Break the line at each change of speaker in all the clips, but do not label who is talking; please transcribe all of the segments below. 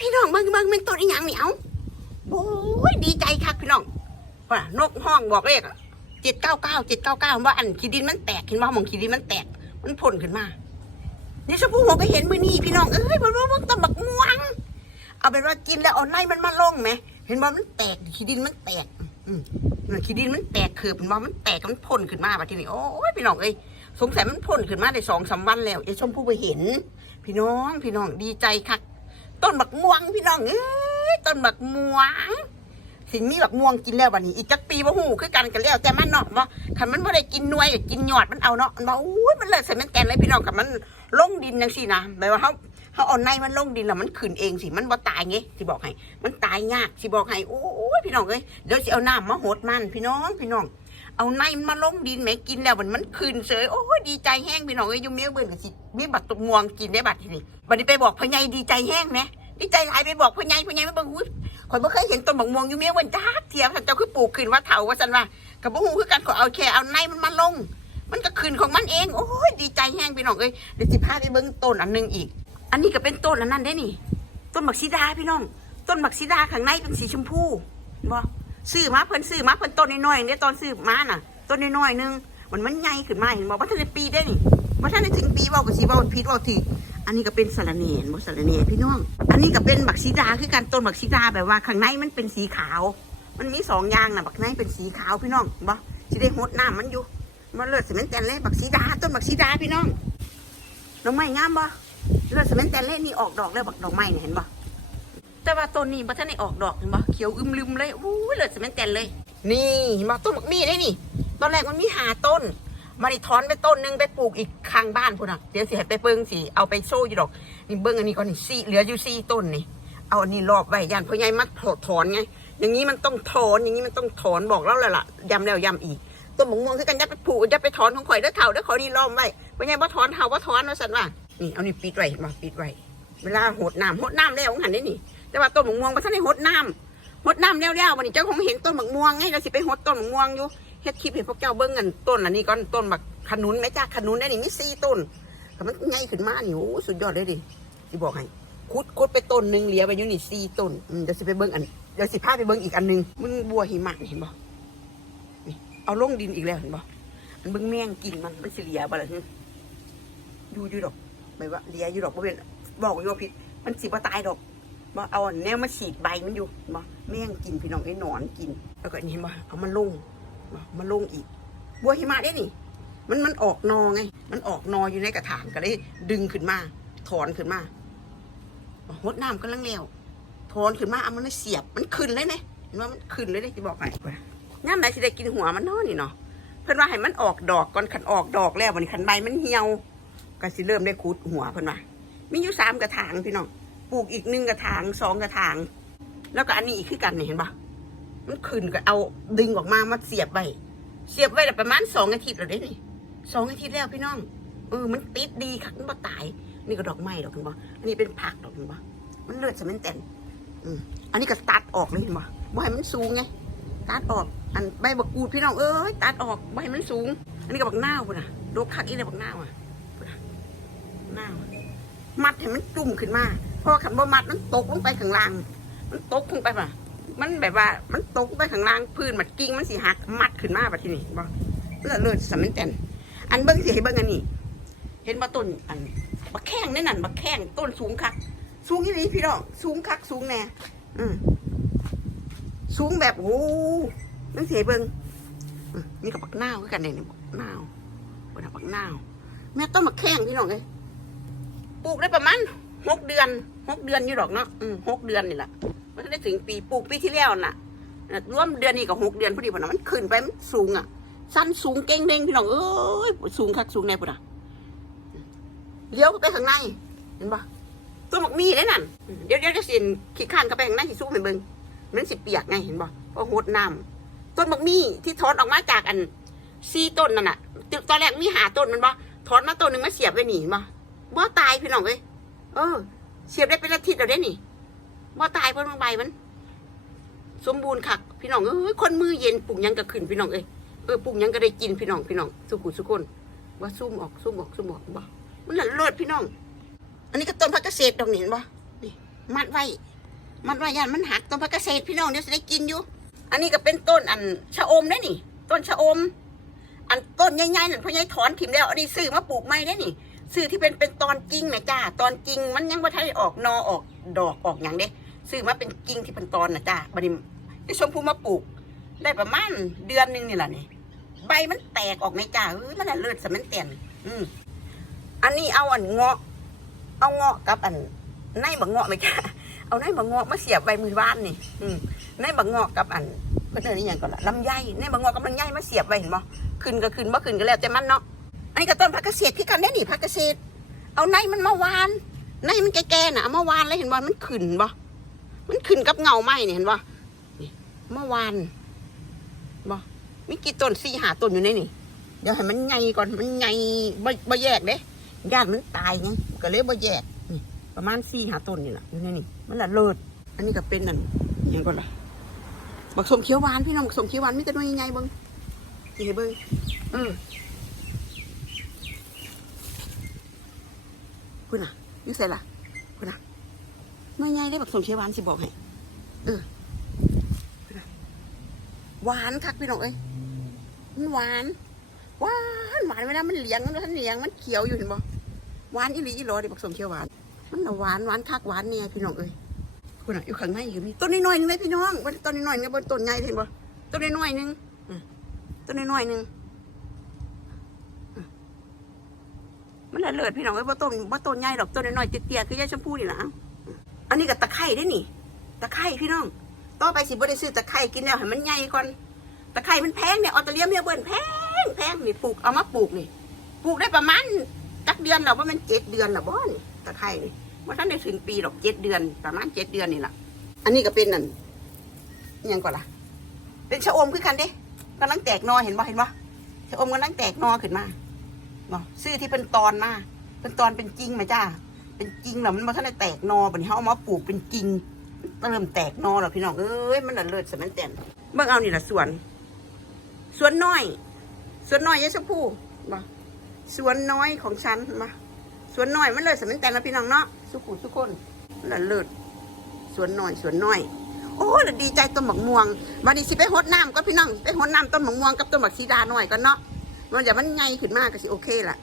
พี่น้องเบิ่งเบิ่งเป็นต้นอีหยังเหนียวโอ้ยดีใจคักพี่น้องว่านกห้องบอกเลขเจ็ดเก้าเก้าเจ็ดเก้าเก้าว่าอันขีดินมันแตกเห็นว่ามองขีดินมันแตก มันพ่นขึ้นมานี่ชมพู่หัวไปเห็นมือนี่พี่น้องเอ้ยมันว่ามันตะบักม่วง เอาเป็นว่ากินแล้วเอาในมันมาลงไหมเห็นว่ามันแตกขีดินมันแตก อืมขีดินมันแตกคือเป็นว่ามันแตกมันพ่นขึ้นมาแบบที่นี่โอ้ยพี่น้องเอ้ยสงสัยมันพ่นขึ้นมาได้สองสามวันแล้วไอ้ชมพู่ไปเห็น พี่น้องพี่น้องดีใจคัก ต้นบักม่วงพี่น้องเอ้ยต้นบักม่วงสิ่งนี้บักม่วงกินแล้ววันนี้ อีกจักปีบ่หูคือกันกันแล้วแต่มันเนาะบ่คันมันบ่ได้กินหน่วยกินหยอดมันเอาเนาะมันว่าอุ้ยมันเลยใส่มันแกนเลยพี่น้องกับมันลงดินจังซี่นะแปลว่าเขาเขาเอาในมันลงดินแล้วมันขึ้นเองสิมันบ่ตายไงสิบอกให้ มันตายยากสิบอกให้โอ้ยพี่น้องเอ้ยเดี๋ยวสิเอาน้ำมาโหดมันพี่น้องพี่น้อง เอาในมาลงดินแม่กินแล้วมันมันคืนเสยโอ้ยดีใจแห้งพี่น้องเอ้ยยุ่เมียเบิ่นกับสิมีบัตรตกม่วงกินได้บัตรทีนี้บัดนี้ไปบอกพ่อใหญ่ดีใจแห้งไหมดีใจหลายไปบอกพ่อใหญ่พ่อใหญ่มาเบิ่งอุ้ยข่อยบ่เคยเห็นต้นบักม่วงยูเมียเบิ่นจ้าเทียมท่านเจ้าคือปลูกขึ้นว่าเถาว่าซั่นว่ากับบ่ฮู้คือกันขอเอาแค่เอาในมันมาลง มันก็คืนของมันเองโอ้ยดีใจแห้งพี่น้องเอ้ยเดี๋ยวสิพาไปเบิ่งต้นอันหนึงอีก อันนี้ก็เป็นต้นอันนั้นได้นี่ ต้นบักซีดาพี่น้อง ต้นบักซีดาข้างในเป็นสีชมพูบ่ ซื้อมาเพิ่นซื้อมาเพิ่นต้นน้อยๆเนี่ยตอนซื้อมาน่ะต้นน้อยๆหนึงมันมันใหญ่ขึ้นมาเห็นบอกว่าท่านได้ปีได้นี่ว่าท่านได้ถึงปีว่ากับสีว่าผิดเว่าทีอันนี้ก็เป็นสารเนนบ่สารเนพี่น้อง อันนี้ก็เป็นบักซีดาคือการต้นบักซีดาแบบว่าข้างในมันเป็นสีขาว มันมีสองอย่างน่ะบักในเป็นสีขาวพี่น้องบ่สิได้หดน้ำมันอยู่มันเลิศสมันแตนเลยบักซีดาต้นบักซีดาพี่น้องดอกไม้งามบ่เลิศสมันแตนเลยนี่ออกดอกแล้วบักดอกไม้เนี่ยเห็นบ่ แต่ว่าต้นนี้บ่ทันได้ออกดอกเห็นบ่เขียวอึมลืมเลยอู้เลยสแมนแตนเลย นี่เห็นบ่ต้นบักมี่ได้นี่ ตอนแรกมันมีหาต้นมาดิถอนไปต้นหนึงไปปลูกอีกข้างบ้านพุ่นน่ะเดี๋ยวสิให้ไปเบิ่งสิเอาไปโซ่อยู่ดอกนี่เบิ่งอันนี้ก่อนนี่สี่เหลืออยู่สี่ต้นนี่เอาอันนี้รอบไว้ยันพ่อใหญ่มัดถอนไง อย่างนี้มันต้องถอนอย่างนี้มันต้องถอนบอกแล้วแหละล่ะย้ำแล้วย้ำอีกต้นมะม่วงคือกันจะไปปลูกจะไปถอนของข่อยเด้อเถ่าเด้อขอนี่ล้อมไว้พ่อใหญ่บ่ถอนเถ่าบ่ถอนว่าซั่นว่านี่เอานี่ปิดไว้มาปิดไว้เวลาหดน้ำหดน้ำแล้วของหันได้นี่ แต่ว่าต้นหมะม่วงมันท่านได้หดน้ำหดน้ำแล้วๆวันนี้เจ้าคงเห็นต้นหมะม่วงไงเราสิไปหดต้นหมะม่วงอยู่เฮ็ดคลิปเห็นพวกเจ้าเบิ้งกันต้นอันนี้ก่อนต้นแบักขนุนแม่จ้าขนุนได้นี่มีสี่ต้นแต่มันใหญ่ขึ้นมานี่โอ้สุดยอดเลยดิสิบอกให้คุดคุดไปต้นหนึ่งเหลียไปอยู่นี่สี่ต้นเดี๋ยวสิไปเบิ้งอันเดี๋ยวสิพาไปเบิ้งอีกอันหนึ่งมึงบัวหิมะนี่เห็นบ่เอาลงดินอีกแล้วเห็นบ่มันเบิ้งแมงกินมันมันสิเหลียบ่ล่ะฮึอยู่อยู่ดอกไม่ว่าเหลียอยู่ดอกบ่เป็นบอกอยู่ว่าผิดมันสิบ่ตายดอก บ่เอาอันแนวมาฉีดใบมันอยู่บ่แม่งกินพี่น้องไอ้หนอนกิน แล้วก็อันนี่บ่เอามาลงบ่มาลงอีก บัวหิมะได้นี่ มันมันออกนอไง มันออกนออยู่ในกระถางก็เลยดึงขึ้นมา ถอนขึ้นมาหดน้ำก็ลังแล้วถอนขึ้นมาเอามันเสียบ มันขึ้นเลยไหมเห็นว่ามันขึ้นเลยเด้ที่บอกไปย่ามไหนสิได้กินหัวมันเนาะนี่เนาะ เพิ่อนว่าให้มันออกดอกก่อนขันออกดอกแล้ววันนี้ขันใบมันเหี่ยวก็สิเริ่มได้ขุดหัวเพิ่อนว่ามีอยู่สามกระถางพี่น้อง ปลูกอีกหนึ่งกระถางสองกระถาง แล้วก็อันนี้อีกคือกันนี่เห็นปะมันขึ้นก็เอาดึงออกมามาเสียบไว้เสียบไว้ได้ประมาณสองอาทิตย์แล้วเด้นี่สองอาทิตย์แล้วพี่น้องเออมันติดดีค่ะมันบ่ตาย นี่ก็ดอกไม้ดอกเห็นปะอันนี้เป็นผักดอกเห็นปะมันเลือดสมันแตนอืมอันนี้ก็ตัดออกเลยเห็นปะบ่ให้มันสูงไงตัดออก อันใบบักกูดพี่น้องเอ้ยตัดออกใบมันสูง อันนี้ก็บักหน้าวพุ่นน่ะโดกคักอีเลยบักนาวอะพุ่นน่ะนามัดให้มันจุ่มขึ้นมา พราะว่าขันบ่มัดมันตกลงไปข้างล่าง มันตกลงไปป่ะมันแบบว่ามันตกไปข้างล่างพื้นมันกิ่งมันสิหักมัดขึ้นมาแบบที่นี่บ่เลือดเลือดสมันแตนอันเบิ้งสิให้เบิ้งอันนี้ เห็นบ่ต้นอันบักแข้งนี่นั่นบักแข้งต้นสูงคัก สูงอย่างนี้พี่น้องสูงคักสูงแน่อืมสูงแบบโอ้นั่นสิให้เบิ้งนี่กับบักนาวกันเนี่ยบักนาวบักนาว แม่ต้นบักแข้งพี่น้องเอ้ยปลูกได้ประมาณหกเดือน หกเดือนอยู่ดอกเนาะอืมหกเดือนนี่แหละมันได้ถึงปีปลูกปีที่แล้วน่ะน่วมเดือนนี้กับหกเดือนพอดีพอนะมันขึ้นไปมันสูงอะ สั้นสูงเก่งเด้งพี่น้องเอ้ยสูงคักสูงแน่ปุ่นอะเลี้ยวไปข้างในเห็นปะต้นหมกมีได้นั่นเดี๋ยวเดี๋ยวจะสินขี้ข้านเข้าไปข้างในสิสู้ให้เบิ่งมันสิเปียกไงเห็นปะเพราะหดน้ำต้นหมกมีที่ถอนออกมาจากอันซีต้นนั่นน่ะตอนแรกมีหาต้นมันปะถอนมาต้นหนึ่งมาเสียบไว้หนีปะบ่ตายพี่น้องเอ้ยเออ เสียบได้เป็นอาทิตย์แล้วได้นี่บ่ตายเพราะมันใบมัน สมบูรณ์คักพี่น้องเอ้ยคนมือเย็นปลูกยังก็ขึ้นพี่น้องเอ้ยเออปลูกยังก็ได้กินพี่น้องพี่น้องสุขุสุคนว่าซุ่มออกซุ่มออกซุ่มออกบ่มันหละเลิศพี่น้อง อันนี้ก็ต้นพักเกษตรดอกนี่เห็นบ่นี่มัดไว้ มัดไว้ยันมันหักต้นพักเกษตรพี่น้องเดี๋ยวจะได้กินอยู่ อันนี้ก็เป็นต้นอันชะอมได้นี่ ต้นชะอม อันต้นใหญ่ๆนั่นพ่อใหญ่ถอนถิ่มแล้วอันนี้ซื้อมาปลูกใหม่ได้นี่ ซื้อที่เป็นเป็นตอนกิ่งนะจ้าตอนกิ่งมันยังไม่ทันได้ออกนอออกดอกออกอย่างเด้ซื้อมาเป็นกิ่งที่เป็นตอนนะจ้าบัดนี้ไอ้ชมพูมาปลูก ได้ประมาณเดือนหนึงนี่แหละนี่ใบมันแตกออกในจ้าเอ้ยมันน่ะเลือดสมันเตียนอืมอันนี้เอาอันเงาะ เอาเงาะกับอันในบักเงาะไหมจ้าเอาในบักเงาะมาเสียบใบมือบ้านนี่ อืมในบักเงาะกับอันเพื่อนเอิ้นอย่างก่อนละลำไยในบักเงาะกับลำไยมาเสียบไว้เห็นบ่ขึ้นก็ขึ้นบ่ขึ้นก็แล้วแต่มันเนาะ อันนี้ก็ต้นผักเกษตรคือกันได้นี่ผักเกษตร เอาในมันมาวานในมันแก่ๆน่ะเอามาวานแล้วเห็นบ่ามันขึ้นบ่มันขึ้นกับเงาไม้นี่ยเห็นบ่นี่มาวานบ่มีกี่ต้นสี่หาต้นอยู่ในนี่ เดี๋ยวให้มันใหญ่ก่อนมันใหญ่บ่บ่แยกเด้ญาติมันตายไงก็เลยบ่แยกนี่ประมาณสี่หาต้นนี่แหละอยู่ในนี่มันละเลิศอันนี้ก็เป็นนั่นยังก่อนล่ะบักสมเขียวหวานพี่น้องบักสมเขียวหวานมีแต่หน้อยใหญ่ๆเบิ้งนี่ให้เบิ้งเออ คุณน่ะอยูใส่ล่ะคุณน่ะหน้อยใหญ่ได้บักสมเขียวหวานสิบอกให้เออพุ่นน่ะหวานคักพี่น้องเอ้ยมันหวานหวานหวานเวลามันเหลียงมันเหลียงมันเขียวอยู่เห็นบ่หวานอีหลีอีหลอเดิบักสมเขียวหวาน มันหวานหวานคักหวานเนี่ยพี่น้องเอ้ยคุณน่ะอยู่ข้างในอยู่นี่ต้นน้อยๆนึงเลยพี่น้องบนต้นน้อยๆนึงบนต้นใหญ่เห็นบ่ต้นน้อยๆนึงอืมต้นน้อยๆนึงอืม มันละเลิศพี่น้องเอ้ยบ่ต้นบ่ต้นใหญ่ดอกต้นน้อยๆเตี้ยๆคือยายชมพู่นี่ล่ะอันนี้ก็ตะไคร้ได้นี่ ตะไคร้พี่น้อง ต่อไปสิบ่ได้ซื้อตะไคร้กินแล้วให้มันใหญ่ก่อน ตะไคร้มันแพงเนี่ยออตเลียมเมียเบิ้นแพงแพงนี่ปลูกเอามาปลูกนี่ปลูกได้ประมาณจักเดือนแล้วว่ามันเจ็ดเดือนแล้วบ่นตะไคร้นี่ว่าท่านได้ถึงปีหรอกเจ็ดเดือน ประมาณเจ็ดเดือนนี่แหละอันนี้ก็เป็นนั่นยังก่อนล่ะ เป็นชะอมคือกันเด้กำลังแตกนอเห็นบ่เห็นบ่ชะอมกำลังแตกนอขึ้นมา เนาะซื้อที่เป็นตอนมาเป็นตอนเป็นจริงไหมจ้าเป็นจริงแล้วมันมาท่านได้แตกนอบันี้เขาเอามาปลูกเป็นจริงเริ่มแตกนอแล้วพี่น้องเอ้ยมันน่ะเลิศสมันแตนเบิ่งเอานี่ละสวน สวนน้อย สวนน้อยยายชมพู่บ่สวนน้อยของฉันมาสวนน้อยมันเลยสมันแต่ละพี่น้องเนาะสุขุสุกคนมันละเลิศสวนน้อยสวนน้อยโอ้ดีใจต้นหมักม่วงวันนี้สิไปหดน้ำก็พี่น้องไปหดน้ำต้นหมักม่วงกับต้นหมักสีดาหน่อยกันเนาะ มันจะมันไงขึ้นมากก็สิโอเคละ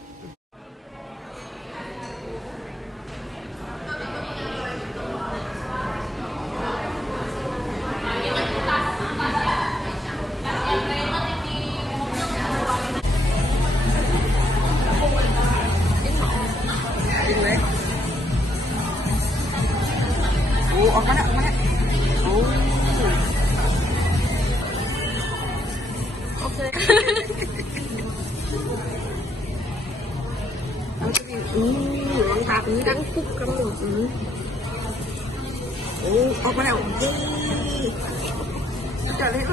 ดังปุ๊บกำหนดดอืมโอ้ออกมาแล้วเย้จัดเลยก็จัดเลยโอ้มือมือโอ้ย